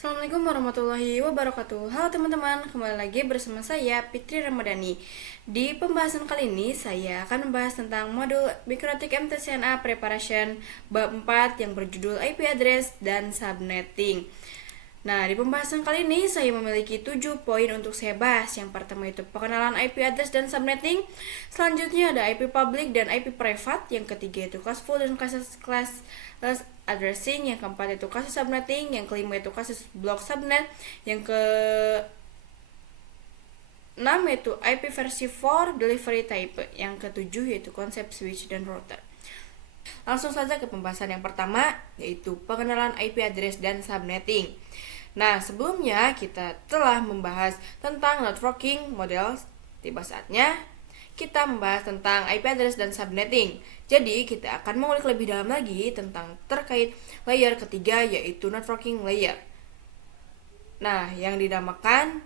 Assalamualaikum warahmatullahi wabarakatuh. Halo teman-teman, kembali lagi bersama saya Fitri Ramadhani. Di pembahasan kali ini saya akan membahas tentang modul Bikrotik MTCNA Preparation bab 4 yang berjudul IP address dan subnetting. Nah, di pembahasan kali ini saya memiliki 7 poin untuk saya bahas. Yang pertama itu pengenalan IP address dan subnetting. Selanjutnya ada IP public dan IP private. Yang ketiga itu classful dan classless addressing. Yang keempat itu kasus subnetting. Yang kelima itu kasus block subnet. Yang ke 6 yaitu IP versi 4 delivery type. Yang ketujuh yaitu konsep switch dan router. Langsung saja ke pembahasan yang pertama, yaitu pengenalan IP address dan subnetting. Nah, sebelumnya kita telah membahas tentang networking model. Tiba saatnya kita membahas tentang IP address dan subnetting. Jadi, kita akan mengulik lebih dalam lagi tentang terkait layer ketiga, yaitu networking layer. Nah, yang dinamakan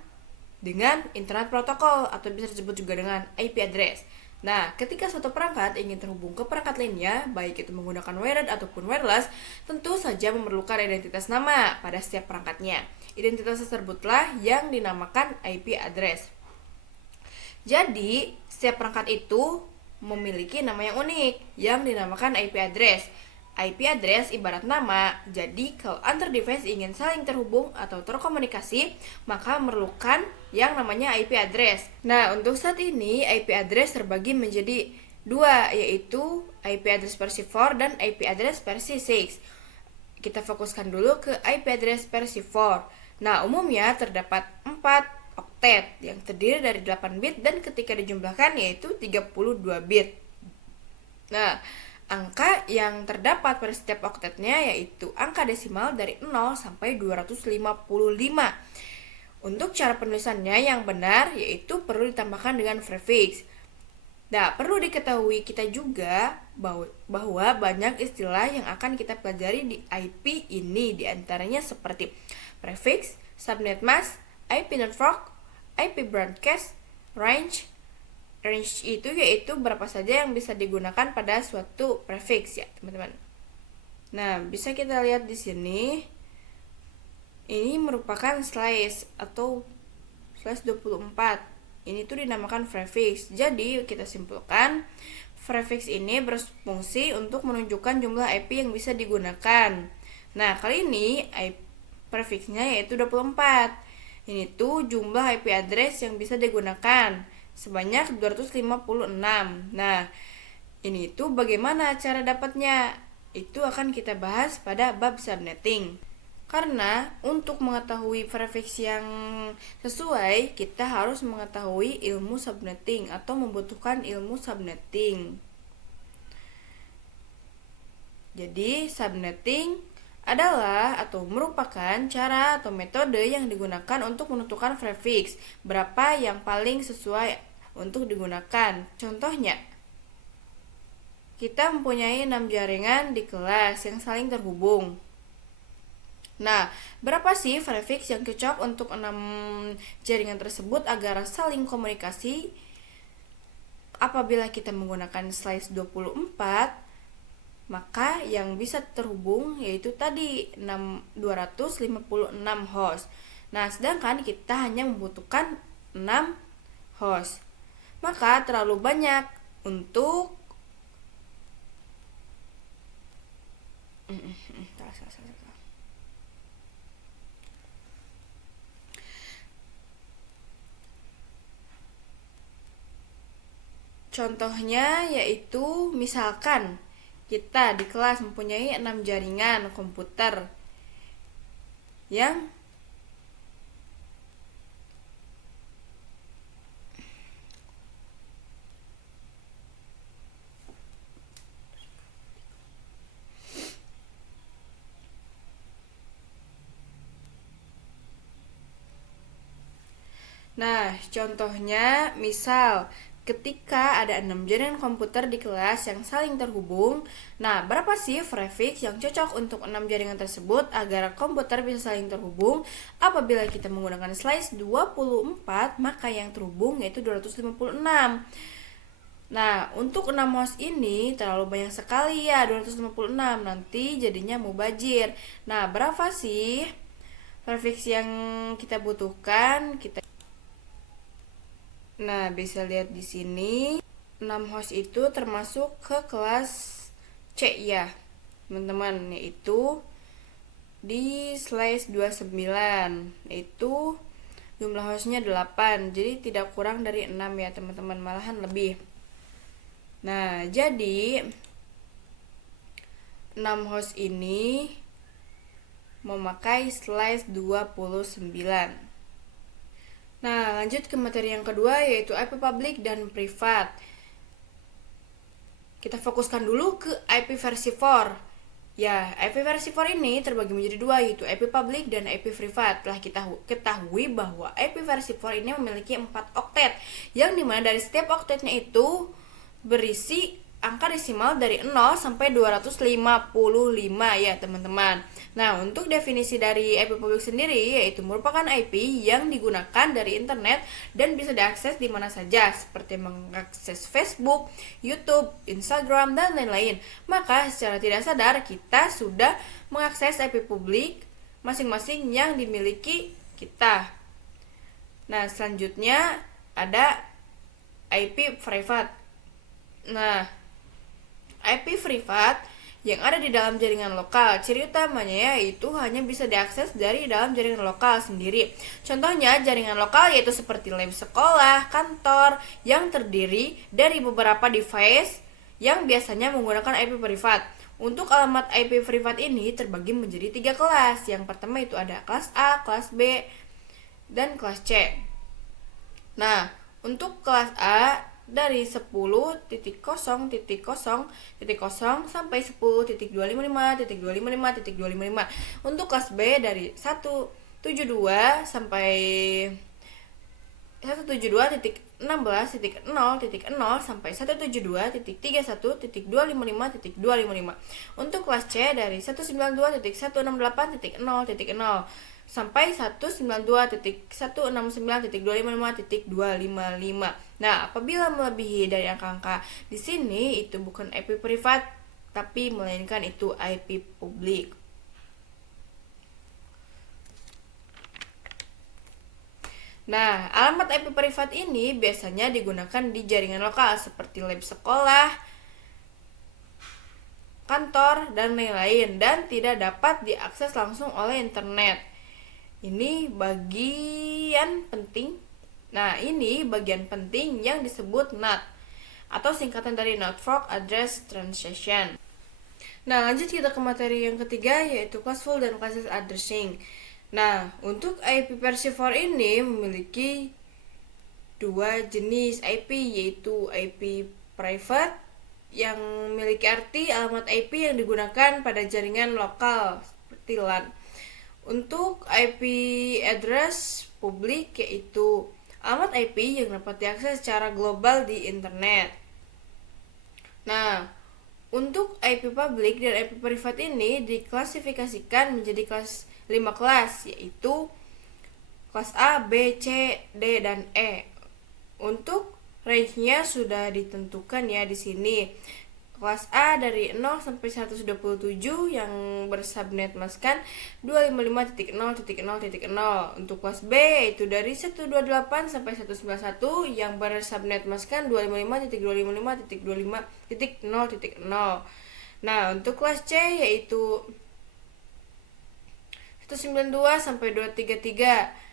dengan internet protokol atau bisa disebut juga dengan IP address. Nah, ketika suatu perangkat ingin terhubung ke perangkat lainnya, baik itu menggunakan wired ataupun wireless, tentu saja memerlukan identitas nama pada setiap perangkatnya. Identitas tersebutlah yang dinamakan IP address. Jadi, setiap perangkat itu memiliki nama yang unik yang dinamakan IP address. IP address ibarat nama, jadi kalau antar device ingin saling terhubung atau terkomunikasi, maka memerlukan yang namanya IP address. Nah, untuk saat ini IP address terbagi menjadi dua, yaitu IP address versi 4 dan IP address versi 6. Kita fokuskan dulu ke IP address versi 4. Nah, umumnya terdapat 4 oktet yang terdiri dari 8 bit dan ketika dijumlahkan yaitu 32 bit. Nah, angka yang terdapat pada setiap oktetnya yaitu angka desimal dari 0 sampai 255. Untuk cara penulisannya yang benar yaitu perlu ditambahkan dengan prefix. Nah, perlu diketahui kita juga bahwa banyak istilah yang akan kita pelajari di IP ini, diantaranya seperti prefix, subnet mask, IP network, IP broadcast, range. Range itu yaitu berapa saja yang bisa digunakan pada suatu prefix ya, teman-teman. Nah, bisa kita lihat di sini. Ini merupakan slice atau slice 24. Ini tuh dinamakan prefix. Jadi, kita simpulkan prefix ini berfungsi untuk menunjukkan jumlah IP yang bisa digunakan. Nah, kali ini prefixnya yaitu 24. Ini tuh jumlah IP address yang bisa digunakan sebanyak 256. Nah, ini itu bagaimana cara dapatnya? Itu akan kita bahas pada bab subnetting. Karena untuk mengetahui prefix yang sesuai, kita harus mengetahui ilmu subnetting atau membutuhkan ilmu subnetting. Jadi, subnetting adalah atau merupakan cara atau metode yang digunakan untuk menentukan prefix berapa yang paling sesuai untuk digunakan. Contohnya, kita mempunyai 6 jaringan di kelas yang saling terhubung. Nah, berapa sih prefix yang cocok untuk 6 jaringan tersebut agar saling komunikasi? Apabila kita menggunakan slice 24, maka yang bisa terhubung yaitu tadi 256 host. Nah, sedangkan kita hanya membutuhkan 6 host. Maka terlalu banyak untuk contohnya yaitu misalkan kita di kelas mempunyai 6 jaringan komputer yang contohnya misal ketika ada 6 jaringan komputer di kelas yang saling terhubung, nah berapa sih prefix yang cocok untuk 6 jaringan tersebut agar komputer bisa saling terhubung? Apabila kita menggunakan slice 24, maka yang terhubung yaitu 256. Nah, untuk 6 host ini terlalu banyak sekali ya, 256. Nanti jadinya mubazir. Nah, berapa sih prefix yang kita butuhkan. Nah, bisa lihat di sini 6 host itu termasuk ke kelas C ya, teman-teman, yaitu di slash 29, yaitu jumlah hostnya 8, jadi tidak kurang dari 6 ya teman-teman, malahan lebih. Nah, jadi 6 host ini memakai slash 29. Nah, lanjut ke materi yang kedua, yaitu IP public dan privat. Kita fokuskan dulu ke IP versi 4. Ya, IP versi 4 ini terbagi menjadi dua, yaitu IP public dan IP privat. Telah kita ketahui bahwa IP versi 4 ini memiliki 4 oktet, yang dimana dari setiap oktetnya itu berisi angka desimal dari 0 sampai 255 ya teman-teman. Nah, untuk definisi dari IP public sendiri, yaitu merupakan IP yang digunakan dari internet dan bisa diakses di mana saja, seperti mengakses Facebook, YouTube, Instagram, dan lain-lain. Maka secara tidak sadar kita sudah mengakses IP publik masing-masing yang dimiliki kita. Nah, selanjutnya ada IP privat. Nah, IP privat yang ada di dalam jaringan lokal, ciri utamanya yaitu hanya bisa diakses dari dalam jaringan lokal sendiri. Contohnya jaringan lokal yaitu seperti lab sekolah, kantor, yang terdiri dari beberapa device yang biasanya menggunakan IP privat. Untuk alamat IP privat ini terbagi menjadi 3 kelas. Yang pertama itu ada kelas A, kelas B, dan kelas C. Nah, untuk kelas A dari 10.0.0.0 sampai 10.255.255.255. Untuk kelas B dari 172 sampai 172.16.0.0 sampai 172.31.255.255. Untuk kelas C dari 192.168.0.0 sampai 192.169.255.255. Nah, apabila melebihi dari angka-angka di sini itu bukan IP privat tapi melainkan itu IP publik. Nah, alamat IP privat ini biasanya digunakan di jaringan lokal seperti lab sekolah, kantor, dan lain-lain, dan tidak dapat diakses langsung oleh internet. Ini bagian penting. Nah, ini bagian penting yang disebut NAT atau singkatan dari Network Address Translation. Nah, lanjut kita ke materi yang ketiga, yaitu classful dan classes addressing. Nah, untuk IP versi 4 ini memiliki dua jenis IP, yaitu IP private yang memiliki arti alamat IP yang digunakan pada jaringan lokal seperti LAN. Untuk IP address publik yaitu alamat IP yang dapat diakses secara global di internet. Nah, untuk IP publik dan IP privat ini diklasifikasikan menjadi 5 kelas, yaitu kelas A, B, C, D, dan E. Untuk range-nya sudah ditentukan ya di sini. Kelas A dari 0 sampai 127 yang bersubnet maskan 255.0.0.0. Untuk kelas B yaitu dari 128 sampai 191 yang bersubnet maskan 255.255.0.0. Nah, untuk kelas C yaitu 192 sampai 233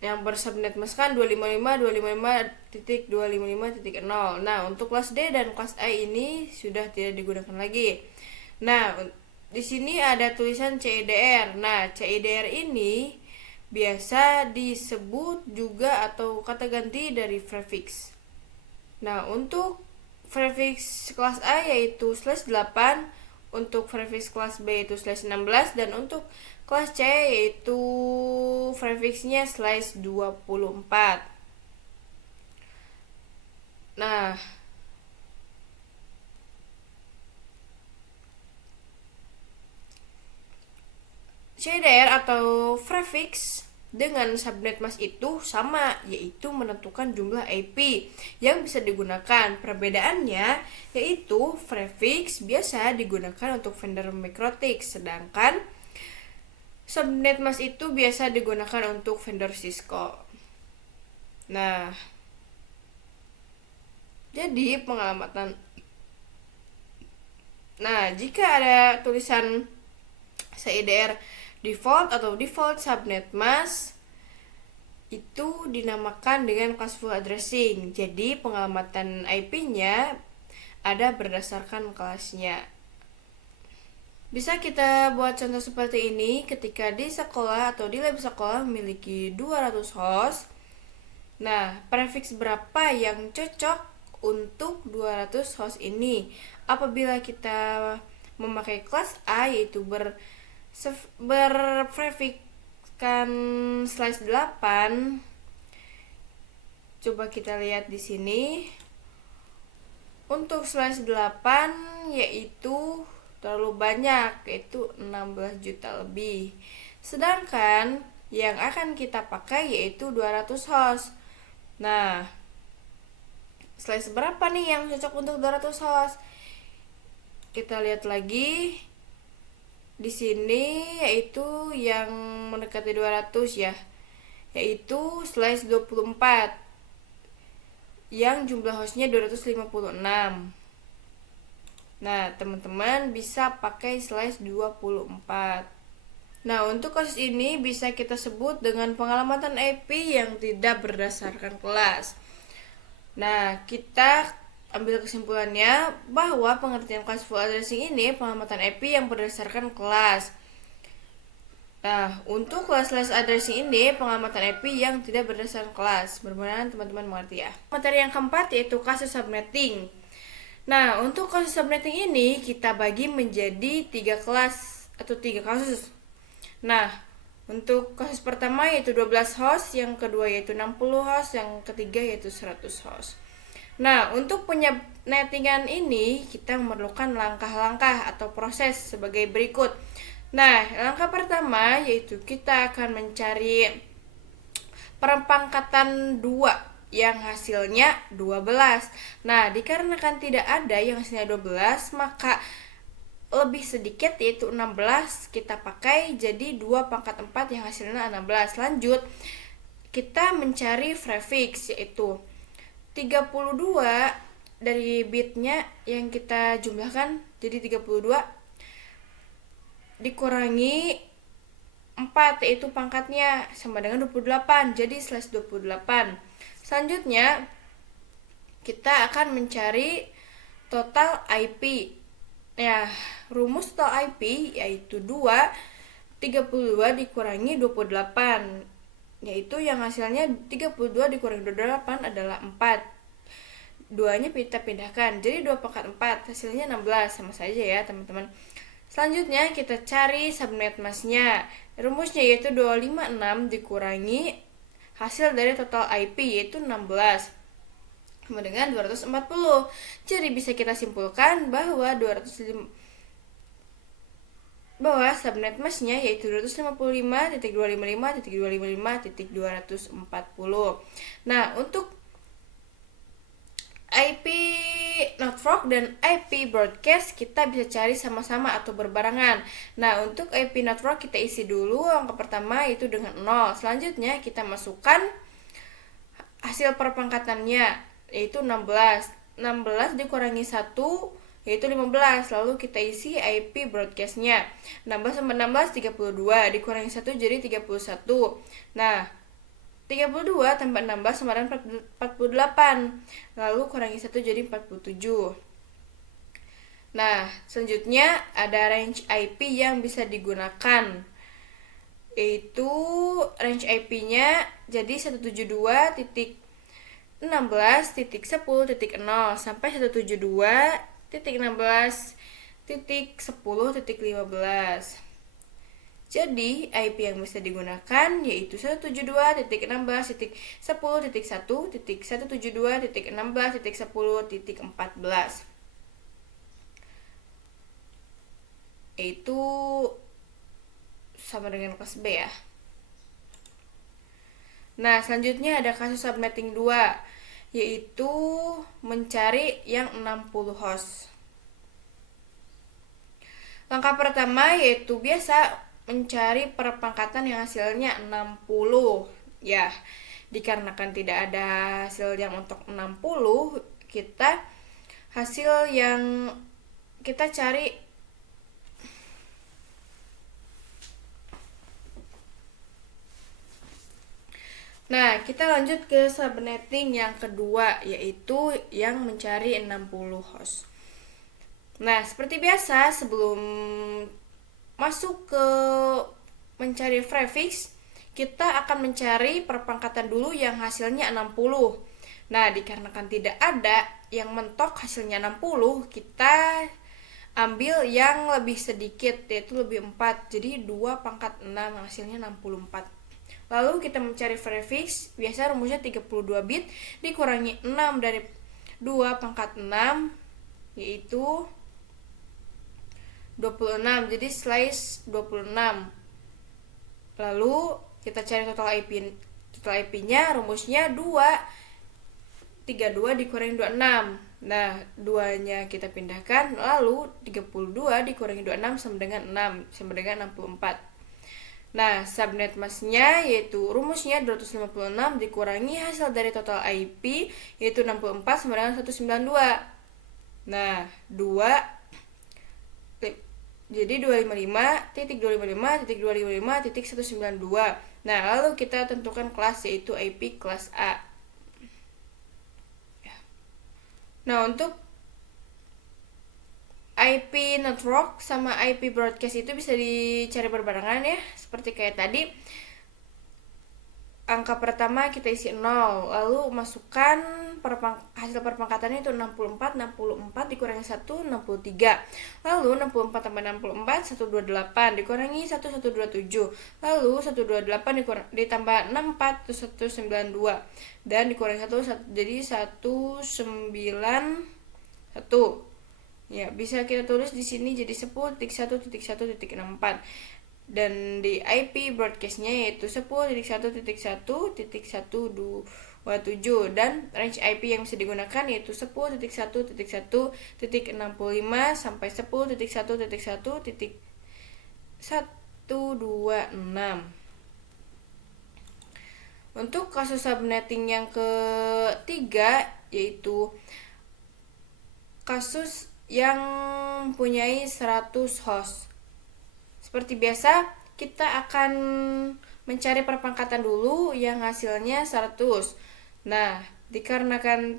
yang bersubnet maskan 255.255.255.0. Nah, untuk kelas D dan kelas A ini sudah tidak digunakan lagi. Nah, di sini ada tulisan CIDR. Nah, CIDR ini biasa disebut juga atau kata ganti dari prefix. Nah, untuk prefix kelas A yaitu /8, untuk prefix kelas B itu /16, dan untuk kelas C yaitu prefixnya /24. Nah, CDR atau prefix dengan subnet mask itu sama, yaitu menentukan jumlah IP yang bisa digunakan. Perbedaannya yaitu prefix biasa digunakan untuk vendor MikroTik, sedangkan Subnet Mask itu biasa digunakan untuk vendor Cisco. Nah, jadi pengamatan. Nah, jika ada tulisan CIDR default atau default subnet mask itu dinamakan dengan classful addressing. Jadi pengamatan IP-nya ada berdasarkan kelasnya. Bisa kita buat contoh seperti ini ketika di sekolah atau di lab sekolah memiliki 200 host. Nah, prefix berapa yang cocok untuk 200 host ini? Apabila kita memakai kelas A yaitu berprefikskan /8. Coba kita lihat di sini. Untuk /8 yaitu terlalu banyak, yaitu 16 juta lebih. Sedangkan yang akan kita pakai yaitu 200 host. Nah, slice berapa nih yang cocok untuk 200 host? Kita lihat lagi di sini, yaitu yang mendekati 200 ya, yaitu slice 24 yang jumlah hostnya 256. Nah, teman-teman bisa pakai slice 24. Nah, untuk kasus ini bisa kita sebut dengan pengamatan IP yang tidak berdasarkan kelas. Nah, kita ambil kesimpulannya bahwa pengertian classful addressing ini pengamatan IP yang berdasarkan kelas. Nah, untuk class addressing ini pengamatan IP yang tidak berdasarkan kelas. Mudah-mudahan teman-teman mengerti ya. Materi yang keempat yaitu kasus subnetting. Nah, untuk kasus subnetting ini kita bagi menjadi 3 kelas atau 3 kasus. Nah, untuk kasus pertama yaitu 12 host, yang kedua yaitu 60 host, yang ketiga yaitu 100 host. Nah, untuk penyetingan ini kita memerlukan langkah-langkah atau proses sebagai berikut. Nah, langkah pertama yaitu kita akan mencari perpangkatan 2 yang hasilnya 12. Nah, dikarenakan tidak ada yang hasilnya 12, maka lebih sedikit yaitu 16 kita pakai jadi 2 pangkat 4 yang hasilnya 16. Lanjut, kita mencari prefix yaitu 32 dari bitnya yang kita jumlahkan jadi 32 dikurangi 4 yaitu pangkatnya sama dengan 28, jadi /28. Selanjutnya kita akan mencari total IP. Ya, rumus total IP yaitu 32 dikurangi 28, yaitu yang hasilnya 32 dikurangi 28 adalah 4. 2-nya kita pindahkan jadi 2 pangkat 4 hasilnya 16, sama saja ya teman-teman. Selanjutnya kita cari subnet masknya. Rumusnya yaitu 256 dikurangi hasil dari total IP yaitu 16 sama dengan 240. Jadi bisa kita simpulkan bahwa subnet masknya yaitu 255.255.255.240. Nah, untuk IP network dan IP broadcast kita bisa cari sama-sama atau berbarengan. Nah, untuk IP network kita isi dulu angka pertama itu dengan 0. Selanjutnya kita masukkan hasil perpangkatannya yaitu 16. 16 dikurangi 1 yaitu 15. Lalu kita isi IP broadcastnya. 16 sama 16 32 dikurangi 1 jadi 31. Nah, 32 tambah 16 sama dengan 48. Lalu kurangi 1 jadi 47. Nah, selanjutnya ada range IP yang bisa digunakan. Yaitu range IP-nya jadi 172.16.10.0 sampai 172.16.10.15. Jadi, IP yang bisa digunakan yaitu 172.11.10.172.16.10.14. Yaitu sama dengan kelas B ya. Nah, selanjutnya ada kasus subnetting 2, yaitu mencari yang 60 host. Langkah pertama yaitu biasa mencari perpangkatan yang hasilnya 60. Ya, dikarenakan tidak ada hasil yang untuk 60, hasil yang kita cari. Nah, kita lanjut ke subnetting yang kedua, yaitu yang mencari 60 host. Nah, seperti biasa, sebelum masuk ke mencari prefix, kita akan mencari perpangkatan dulu yang hasilnya 60. Nah, dikarenakan tidak ada yang mentok hasilnya 60, kita ambil yang lebih sedikit, yaitu lebih 4. Jadi 2 pangkat 6 hasilnya 64. Lalu kita mencari prefix, biasa rumusnya 32 bit dikurangi 6 dari 2 pangkat 6, yaitu 26. Jadi slice 26. Lalu kita cari total IP-nya, rumusnya 32 dikurangi 26. Nah, 2-nya kita pindahkan, lalu 32 dikurangi 26 sama dengan 6, sama dengan 64. Nah, subnet masknya yaitu rumusnya 256 dikurangi hasil dari total IP yaitu 64 sama dengan 192. Nah, 2 jadi 255.255.255.192. Nah, lalu kita tentukan kelas yaitu IP kelas A. Nah, untuk IP network sama IP broadcast itu bisa dicari berbarengan ya, seperti kayak tadi. Angka pertama kita isi 0, lalu masukkan hasil perpangkatannya itu 64 dikurangi 1, 63. Lalu 64 tambah 64, 128 dikurangi 1, 127. Lalu 128 ditambah 64 itu 192 dan dikurangi 1 jadi 191. Ya, bisa kita tulis di sini jadi 10.1.1.64 dan di IP broadcastnya yaitu 10.1.1.127 dan range IP yang bisa digunakan yaitu 10.1.1.65 sampai 10.1.1.126. Untuk kasus subnetting yang ketiga yaitu kasus yang mempunyai 100 host. Seperti biasa, kita akan mencari perpangkatan dulu yang hasilnya 100. Nah, dikarenakan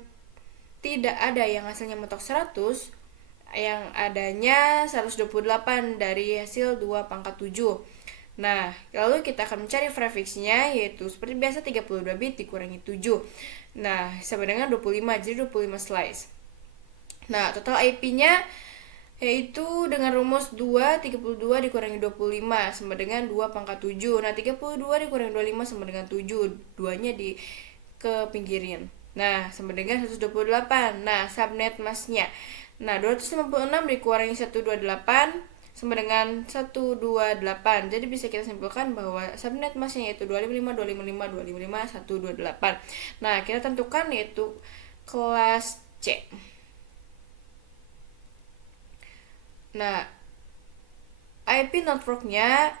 tidak ada yang hasilnya mentok 100, yang adanya 128 dari hasil 2 pangkat 7. Nah, lalu kita akan mencari prefixnya yaitu seperti biasa 32 bit dikurangi 7. Nah, sama dengan 25, jadi 25 slice. Nah, total IP-nya yaitu dengan rumus 32 dikurangi 25 sama dengan 2 pangkat 7. Nah, 32 dikurangi 25 sama dengan 7. 2-nya ke pinggirin. Nah, sama dengan 128. Nah, subnet masknya. Nah, 256 dikurangi 128 sama dengan 128. Jadi bisa kita simpulkan bahwa subnet masknya yaitu 255, 255, 255, 128. Nah, kita tentukan yaitu kelas C. Nah, IP networknya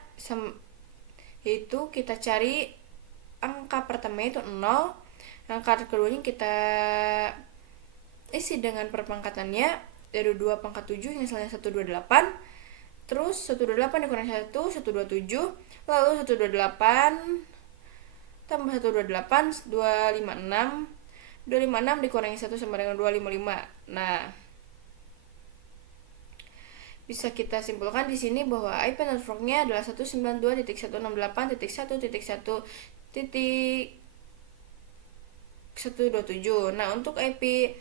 yaitu kita cari angka pertama itu 0, angka keduanya kita isi dengan perpangkatannya dari 2 pangkat 7 yang hasilnya 128, terus 128 dikurangi 1, 127, lalu 128 tambah 128, 256 dikurangi 1 sama dengan 255. Nah, bisa kita simpulkan di sini bahwa IP networknya adalah 192.168.1.127. Nah, untuk IP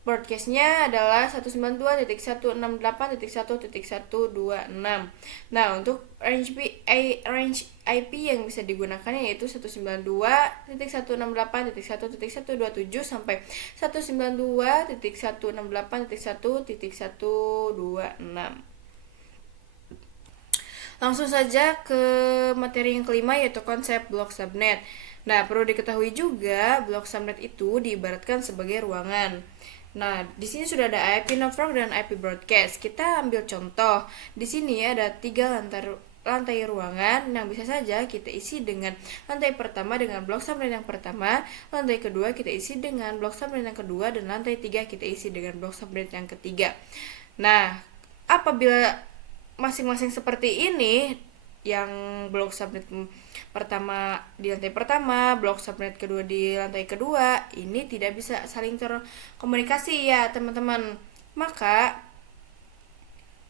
broadcastnya adalah 192.168.1.126. Nah, untuk range IP yang bisa digunakan yaitu 192.168.1.127 sampai 192.168.1.126. Langsung saja ke materi yang kelima yaitu konsep blok subnet. Nah, perlu diketahui juga blok subnet itu diibaratkan sebagai ruangan. Nah, di sini sudah ada IP network dan IP broadcast. Kita ambil contoh. Di sini ada 3 lantai ruangan. Nah, bisa saja kita isi dengan lantai pertama dengan blok subnet yang pertama, lantai kedua kita isi dengan blok subnet yang kedua, dan lantai 3 kita isi dengan blok subnet yang ketiga. Nah, apabila masing-masing seperti ini, yang blok subnet pertama di lantai pertama, blok subnet kedua di lantai kedua, ini tidak bisa saling terkomunikasi ya teman-teman. Maka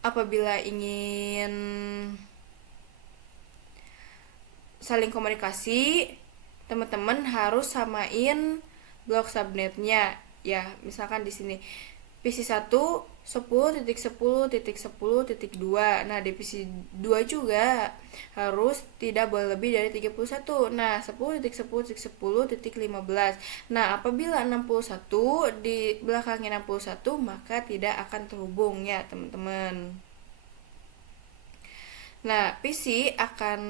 apabila ingin saling komunikasi, teman-teman harus samain blok subnetnya ya. Misalkan di sini PC1 10.10.10.2. Nah, di PC2 juga harus tidak boleh lebih dari 31. Nah, 10.10.10.15. Nah, apabila 61 di belakangnya 61, maka tidak akan terhubung ya, teman-teman. Nah, PC akan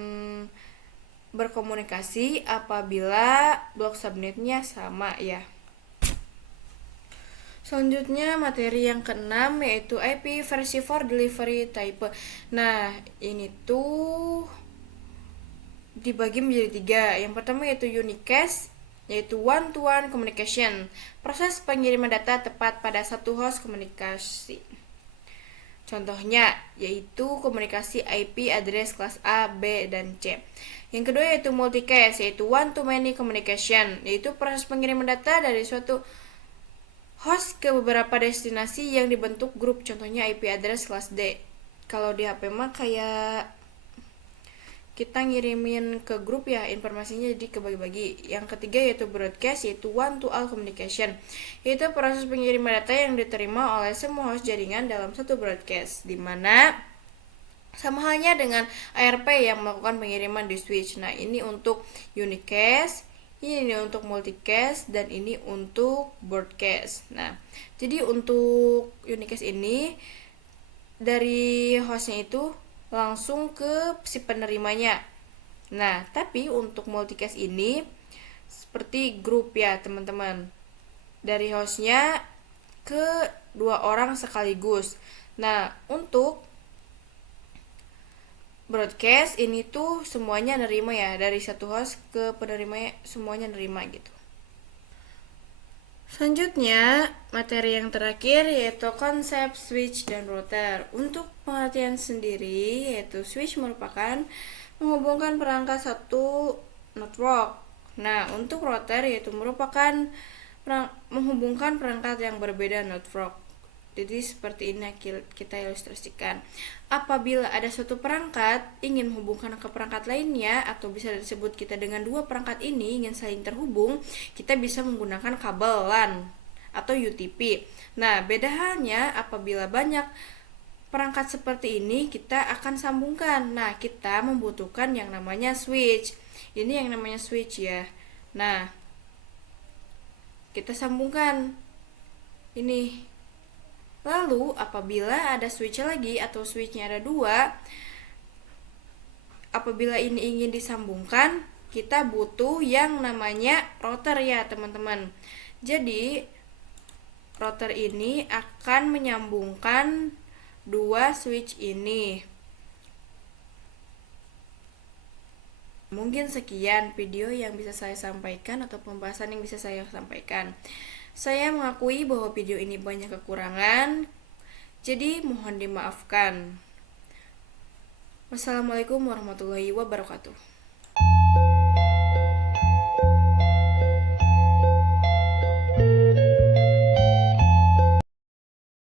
berkomunikasi apabila blok subnetnya sama ya. Selanjutnya materi yang keenam yaitu IP versi for delivery type. Nah, ini tuh dibagi menjadi 3. Yang pertama yaitu unicast, yaitu one-to-one communication, proses pengiriman data tepat pada satu host komunikasi. Contohnya yaitu komunikasi IP address kelas A, B, dan C. Yang kedua yaitu multicast, yaitu one-to-many communication, yaitu proses pengiriman data dari suatu host ke beberapa destinasi yang dibentuk grup, contohnya IP address kelas D. Kalau di HP mah kayak kita ngirimin ke grup ya, informasinya jadi kebagi-bagi. Yang ketiga yaitu broadcast, yaitu one to all communication, yaitu proses pengiriman data yang diterima oleh semua host jaringan dalam satu broadcast, dimana sama halnya dengan ARP yang melakukan pengiriman di switch. Nah, ini untuk unicast, ini untuk multicast, dan ini untuk broadcast. Nah, jadi untuk unicast ini dari hostnya itu langsung ke si penerimanya. Nah, tapi untuk multicast ini seperti grup ya teman-teman, dari hostnya ke 2 orang sekaligus. Nah, untuk broadcast ini tuh semuanya nerima ya, dari satu host ke penerimanya semuanya nerima gitu. Selanjutnya, materi yang terakhir yaitu konsep switch dan router. Untuk pengertian sendiri, yaitu switch merupakan menghubungkan perangkat satu network. Nah, untuk router yaitu merupakan menghubungkan perangkat yang berbeda network. Jadi seperti ini kita ilustrasikan. Apabila ada suatu perangkat ingin menghubungkan ke perangkat lainnya, atau bisa disebut kita dengan dua perangkat ini ingin saling terhubung, kita bisa menggunakan kabel LAN atau UTP. Nah, beda halnya apabila banyak perangkat seperti ini kita akan sambungkan. Nah, kita membutuhkan yang namanya switch. Ini yang namanya switch ya. Nah, kita sambungkan ini. Lalu apabila ada switch lagi atau switchnya ada 2, apabila ini ingin disambungkan, kita butuh yang namanya router ya teman-teman. Jadi router ini akan menyambungkan 2 switch ini. Mungkin sekian video yang bisa saya sampaikan atau pembahasan yang bisa saya sampaikan. Saya mengakui bahwa video ini banyak kekurangan, jadi mohon dimaafkan. Wassalamualaikum warahmatullahi wabarakatuh.